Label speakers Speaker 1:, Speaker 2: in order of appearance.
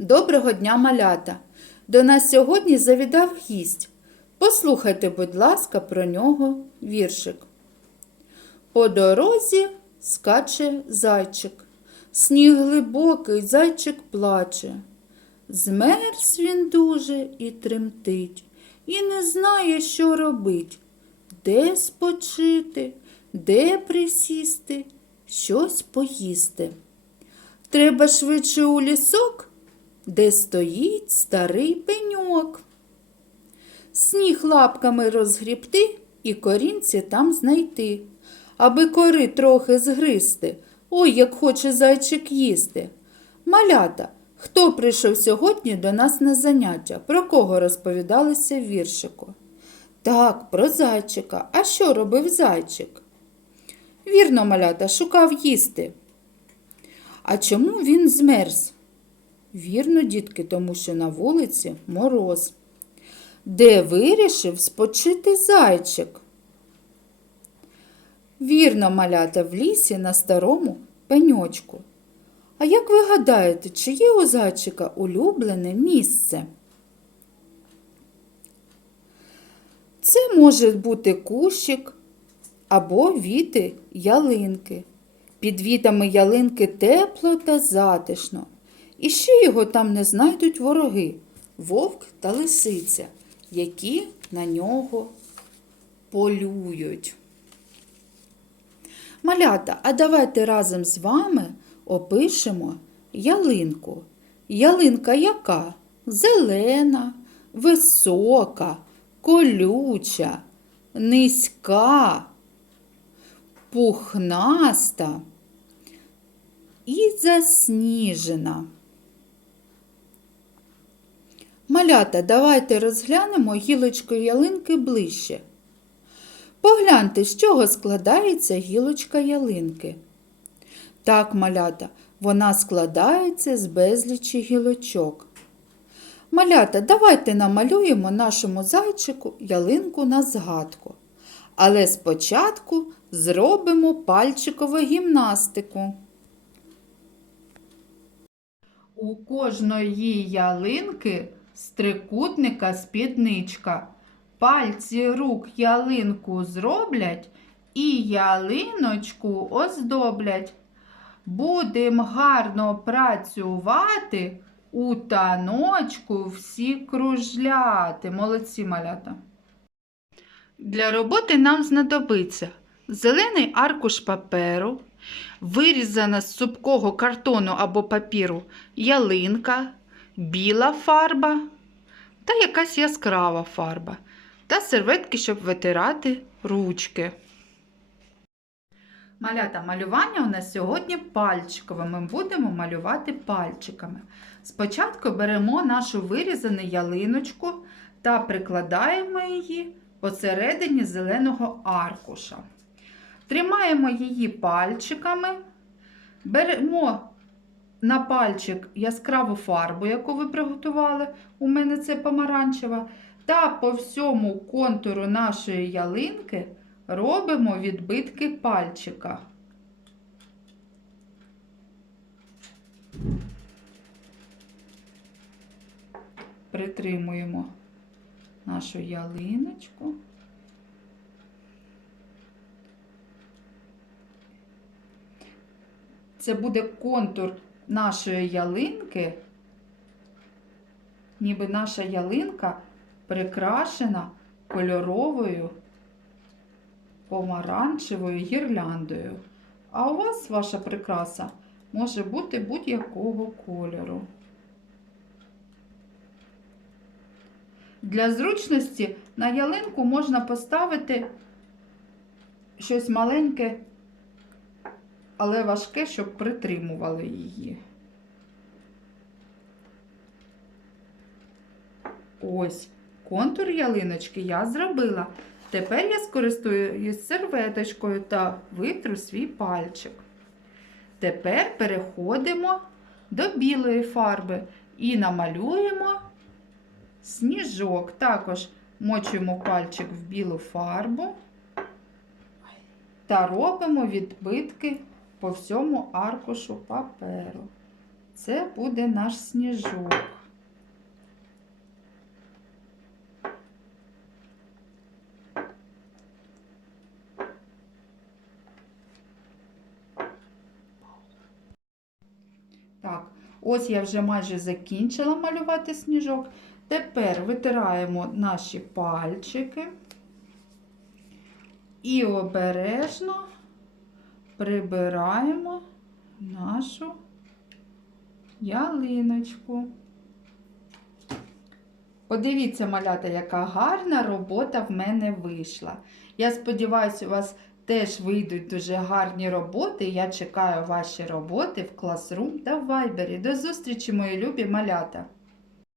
Speaker 1: Доброго дня, малята! До нас сьогодні завідав гість. Послухайте, будь ласка, про нього віршик. По дорозі скаче зайчик. Сніг глибокий, зайчик плаче. Змерз він дуже і тремтить, і не знає, що робить. Де спочити, де присісти, щось поїсти. Треба швидше у лісок, де стоїть старий пеньок. Сніг лапками розгрібти і корінці там знайти, аби кори трохи згристи. Ой, як хоче зайчик їсти. Малята, хто прийшов сьогодні до нас на заняття? Про кого розповідалися віршику? Так, про зайчика. А що робив зайчик? Вірно, малята, шукав їсти. А чому він змерз? Вірно, дітки, тому що на вулиці мороз. Де вирішив спочити зайчик? Вірно, малята в лісі на старому пеньочку. А як ви гадаєте, чи є у зайчика улюблене місце? Це може бути кущик або віти ялинки. Під вітами ялинки тепло та затишно. І ще його там не знайдуть вороги вовк та лисиця, які на нього полюють. Малята, а давайте разом з вами опишемо ялинку. Ялинка яка? Зелена, висока, колюча, низька, пухнаста і засніжена. Малята, давайте розглянемо гілочку ялинки ближче. Погляньте, з чого складається гілочка ялинки. Так, малята, вона складається з безлічі гілочок. Малята, давайте намалюємо нашому зайчику ялинку на згадку. Але спочатку зробимо пальчикову гімнастику. У кожної ялинки з трикутника спідничка. Пальці рук ялинку зроблять і ялиночку оздоблять. Будем гарно працювати, у таночку всі кружляти. Молодці малята. Для роботи нам знадобиться зелений аркуш паперу, вирізана з супкого картону або папіру ялинка, біла фарба та якась яскрава фарба та серветки, щоб витирати ручки. Малята малювання у нас сьогодні пальчикове. Ми будемо малювати пальчиками. Спочатку беремо нашу вирізану ялиночку та прикладаємо її посередині зеленого аркуша. Тримаємо її пальчиками, беремо на пальчик яскраву фарбу, яку ви приготували. У мене це помаранчева. Та по всьому контуру нашої ялинки робимо відбитки пальчика. Притримуємо нашу ялиночку. Це буде контур нашої ялинки, ніби наша ялинка прикрашена кольоровою помаранчевою гірляндою. А у вас ваша прикраса може бути будь-якого кольору. Для зручності на ялинку можна поставити щось маленьке, але важке, щоб притримувало її. Ось контур ялиночки я зробила. Тепер я скористуюсь серветочкою та витру свій пальчик. Тепер переходимо до білої фарби і намалюємо сніжок. Також мочуємо пальчик в білу фарбу та робимо відбитки по всьому аркушу паперу. Це буде наш сніжок. Так, ось я вже майже закінчила малювати сніжок. Тепер витираємо наші пальчики і обережно прибираємо нашу ялиночку. Подивіться, малята, яка гарна робота в мене вийшла. Я сподіваюся, у вас теж вийдуть дуже гарні роботи. Я чекаю ваші роботи в Classroom та в Viber. До зустрічі, мої любі малята!